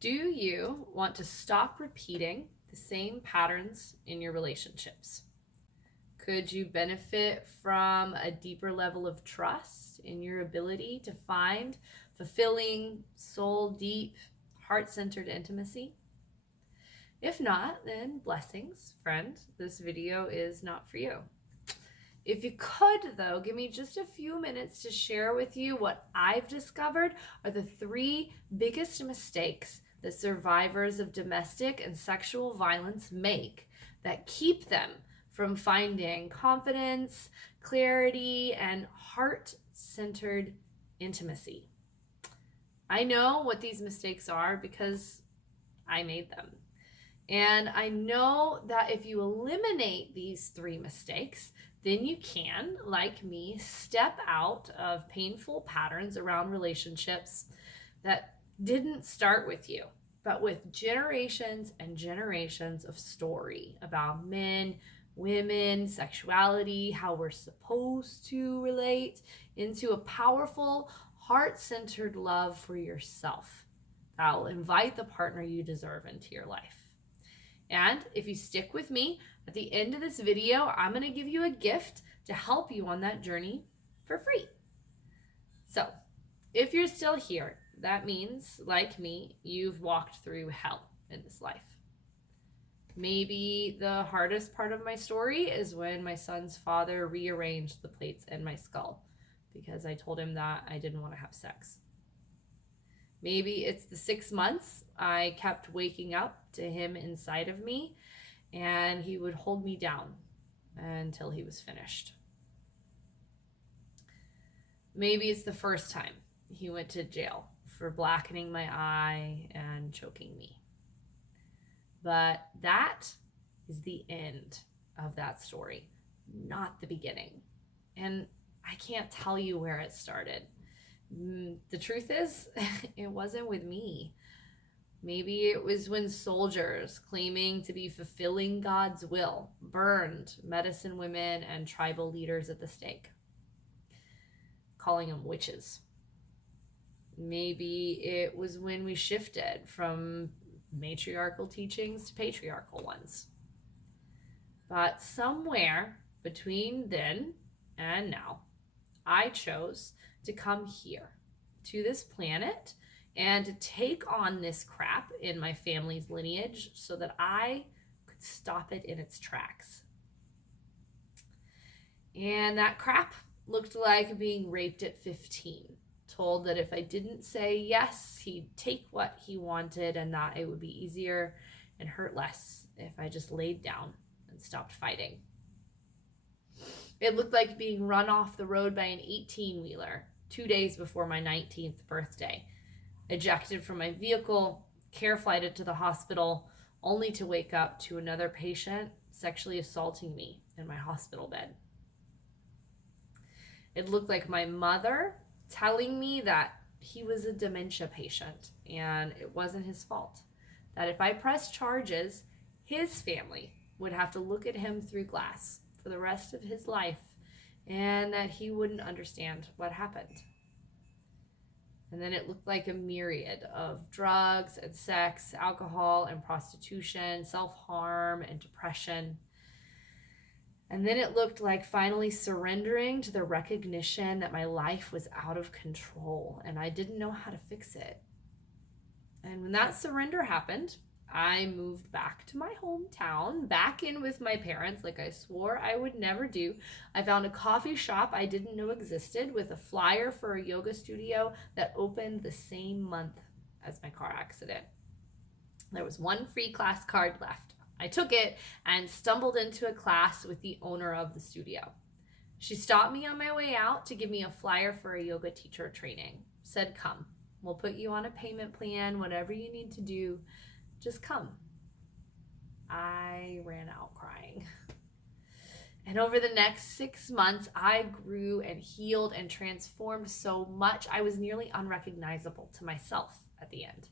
Do you want to stop repeating the same patterns in your relationships? Could you benefit from a deeper level of trust in your ability to find fulfilling, soul deep, heart centered intimacy? If not, then blessings, friend. This video is not for you. If you could, though, give me just a few minutes to share with you what I've discovered are the 3 biggest mistakes that survivors of domestic and sexual violence make that keep them from finding confidence, clarity, and heart-centered intimacy. I know what these mistakes are because I made them. And I know that if you eliminate these 3 mistakes, then you can, like me, step out of painful patterns around relationships that didn't start with you, but with generations and generations of story about men, women, sexuality, how we're supposed to relate into a powerful, heart-centered love for yourself that will invite the partner you deserve into your life. And if you stick with me, at the end of this video, I'm going to give you a gift to help you on that journey for free. So, if you're still here, that means, like me, you've walked through hell in this life. Maybe the hardest part of my story is when my son's father rearranged the plates in my skull because I told him that I didn't want to have sex. Maybe it's the 6 months I kept waking up to him inside of me and he would hold me down until he was finished. Maybe it's the first time he went to jail for blackening my eye and choking me. But that is the end of that story, not the beginning. And I can't tell you where it started. The truth is, it wasn't with me. Maybe it was when soldiers claiming to be fulfilling God's will burned medicine women and tribal leaders at the stake, calling them witches. Maybe it was when we shifted from matriarchal teachings to patriarchal ones. But somewhere between then and now, I chose to come here to this planet and to take on this crap in my family's lineage so that I could stop it in its tracks. And that crap looked like being raped at 15, told that if I didn't say yes, he'd take what he wanted and that it would be easier and hurt less if I just laid down and stopped fighting. It looked like being run off the road by an 18-wheeler 2 days before my 19th birthday, ejected from my vehicle, care flighted to the hospital, only to wake up to another patient sexually assaulting me in my hospital bed. It looked like my mother telling me that he was a dementia patient and it wasn't his fault, that if I pressed charges, his family would have to look at him through glass for the rest of his life and that he wouldn't understand what happened. And then it looked like a myriad of drugs and sex, alcohol and prostitution, self-harm and depression. And then it looked like finally surrendering to the recognition that my life was out of control and I didn't know how to fix it. And when that surrender happened, I moved back to my hometown, back in with my parents like I swore I would never do. I found a coffee shop I didn't know existed with a flyer for a yoga studio that opened the same month as my car accident. There was one free class card left. I took it and stumbled into a class with the owner of the studio. She stopped me on my way out to give me a flyer for a yoga teacher training. Said, "Come, we'll put you on a payment plan, whatever you need to do. Just come." I ran out crying. And over the next 6 months, I grew and healed and transformed so much, I was nearly unrecognizable to myself at the end.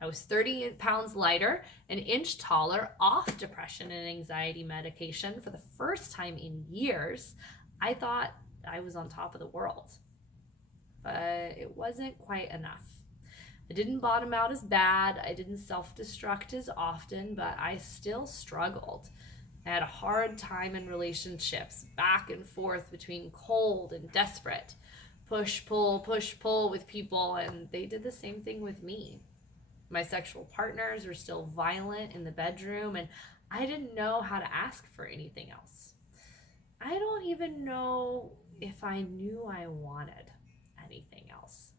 I was 30 pounds lighter, an inch taller, off depression and anxiety medication for the first time in years. I thought I was on top of the world, but it wasn't quite enough. I didn't bottom out as bad. I didn't self-destruct as often, but I still struggled. I had a hard time in relationships, back and forth between cold and desperate, push, pull with people, and they did the same thing with me. My sexual partners were still violent in the bedroom, and I didn't know how to ask for anything else. I don't even know if I knew I wanted anything else.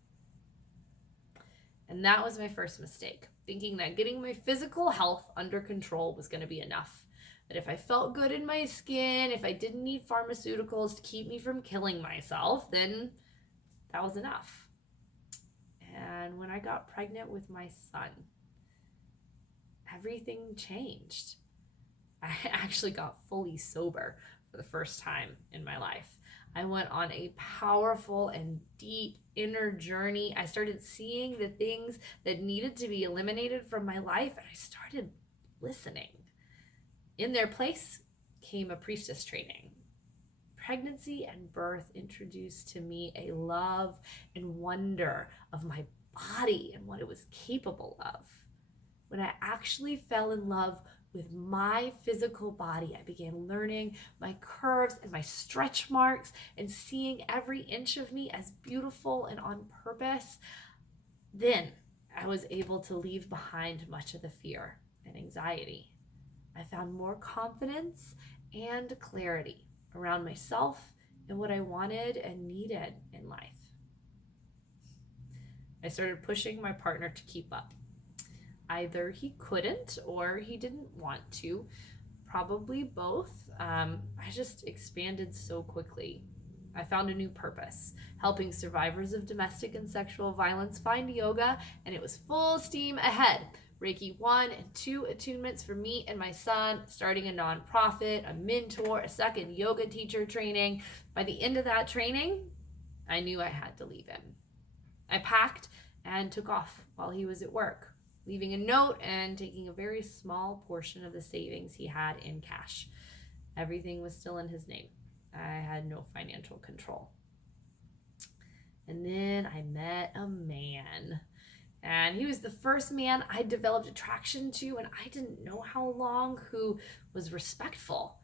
And that was my first mistake, thinking that getting my physical health under control was going to be enough. That if I felt good in my skin, if I didn't need pharmaceuticals to keep me from killing myself, then that was enough. And when I got pregnant with my son, everything changed. I actually got fully sober for the first time in my life. I went on a powerful and deep inner journey. I started seeing the things that needed to be eliminated from my life, and I started listening. In their place came a priestess training. Pregnancy and birth introduced to me a love and wonder of my body and what it was capable of. When I actually fell in love with my physical body, I began learning my curves and my stretch marks and seeing every inch of me as beautiful and on purpose. Then I was able to leave behind much of the fear and anxiety. I found more confidence and clarity around myself and what I wanted and needed in life. I started pushing my partner to keep up. Either he couldn't or he didn't want to, probably both. I just expanded so quickly. I found a new purpose, helping survivors of domestic and sexual violence find yoga, and it was full steam ahead. Reiki 1 and 2 attunements for me and my son, starting a nonprofit, a mentor, a second yoga teacher training. By the end of that training, I knew I had to leave him. I packed and took off while he was at work, leaving a note and taking a very small portion of the savings he had in cash. Everything was still in his name. I had no financial control. And then I met a man. And he was the first man I developed attraction to, and I didn't know how long, who was respectful,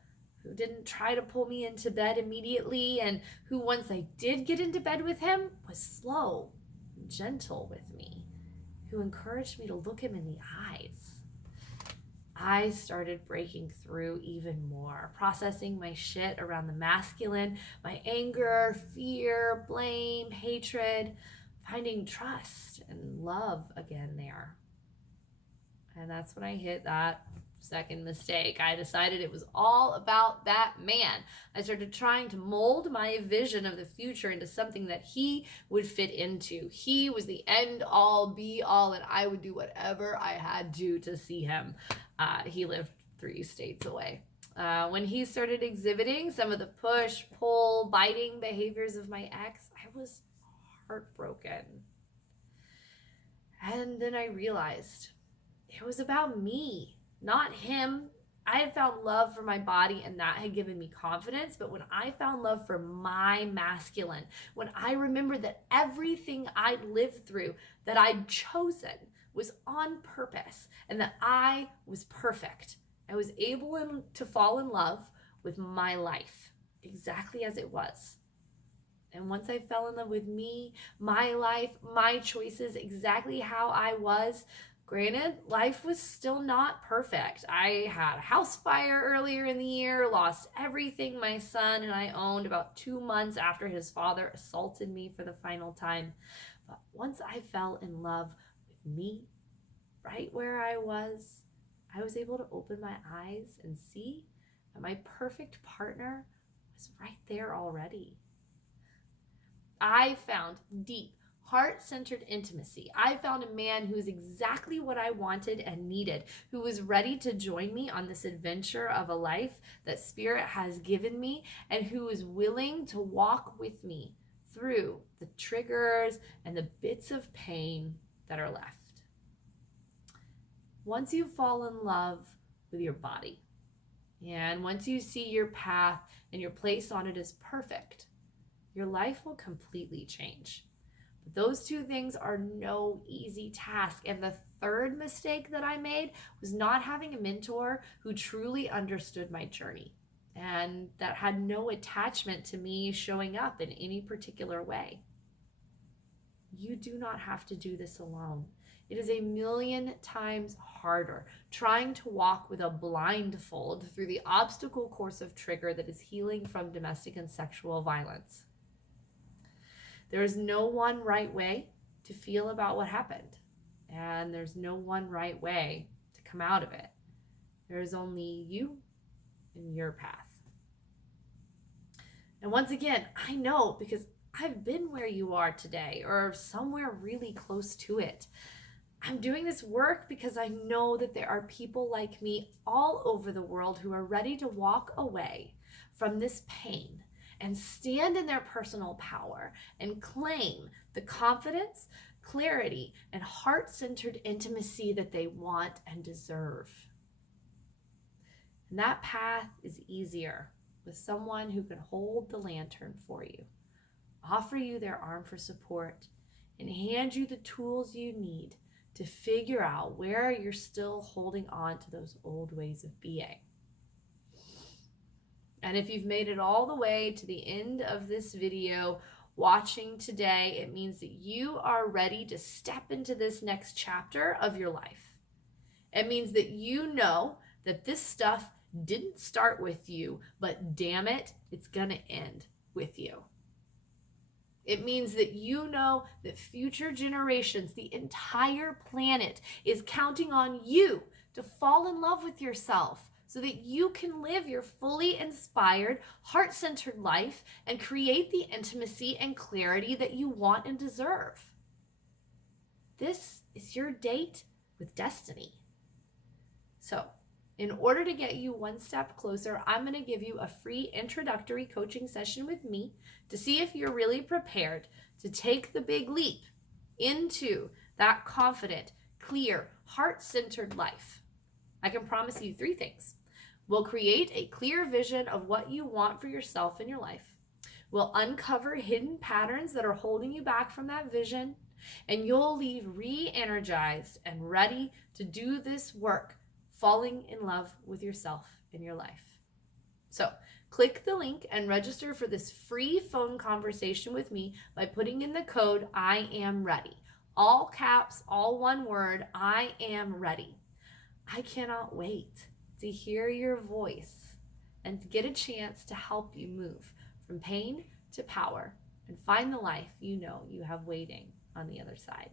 who didn't try to pull me into bed immediately, and who, once I did get into bed with him, was slow and gentle with me, who encouraged me to look him in the eyes. I started breaking through even more, processing my shit around the masculine, my anger, fear, blame, hatred, finding trust and love again there. And that's when I hit that second mistake. I decided it was all about that man. I started trying to mold my vision of the future into something that he would fit into. He was the end all be all, and I would do whatever I had to see him. He lived 3 states away. When he started exhibiting some of the push, pull, biting behaviors of my ex, I was heartbroken. And then I realized it was about me, not him. I had found love for my body, and that had given me confidence. But when I found love for my masculine, when I remembered that everything I'd lived through, that I'd chosen, was on purpose, and that I was perfect, I was able to fall in love with my life exactly as it was. And once I fell in love with me, my life, my choices, exactly how I was, granted, life was still not perfect. I had a house fire earlier in the year, lost everything my son and I owned about 2 months after his father assaulted me for the final time. But once I fell in love with me, right where I was able to open my eyes and see that my perfect partner was right there already. I found deep, heart-centered intimacy. I found a man who was exactly what I wanted and needed, who was ready to join me on this adventure of a life that Spirit has given me, and who is willing to walk with me through the triggers and the bits of pain that are left. Once you fall in love with your body, and once you see your path and your place on it as perfect, your life will completely change. But those two things are no easy task. And the third mistake that I made was not having a mentor who truly understood my journey and that had no attachment to me showing up in any particular way. You do not have to do this alone. It is a million times harder trying to walk with a blindfold through the obstacle course of trigger that is healing from domestic and sexual violence. There is no one right way to feel about what happened, and there's no one right way to come out of it. There is only you and your path. And once again, I know because I've been where you are today or somewhere really close to it. I'm doing this work because I know that there are people like me all over the world who are ready to walk away from this pain and stand in their personal power and claim the confidence, clarity, and heart-centered intimacy that they want and deserve. And that path is easier with someone who can hold the lantern for you, offer you their arm for support, and hand you the tools you need to figure out where you're still holding on to those old ways of being. And if you've made it all the way to the end of this video watching today, it means that you are ready to step into this next chapter of your life. It means that you know that this stuff didn't start with you, but damn it, it's gonna end with you. It means that you know that future generations, the entire planet, is counting on you to fall in love with yourself so that you can live your fully inspired, heart-centered life and create the intimacy and clarity that you want and deserve. This is your date with destiny. So, in order to get you one step closer, I'm going to give you a free introductory coaching session with me to see if you're really prepared to take the big leap into that confident, clear, heart-centered life. I can promise you 3 things. We'll create a clear vision of what you want for yourself in your life. We'll uncover hidden patterns that are holding you back from that vision, and you'll leave re-energized and ready to do this work, falling in love with yourself in your life. So click the link and register for this free phone conversation with me by putting in the code I am ready. All caps, all one word, I am ready. I cannot wait to hear your voice and to get a chance to help you move from pain to power and find the life you know you have waiting on the other side.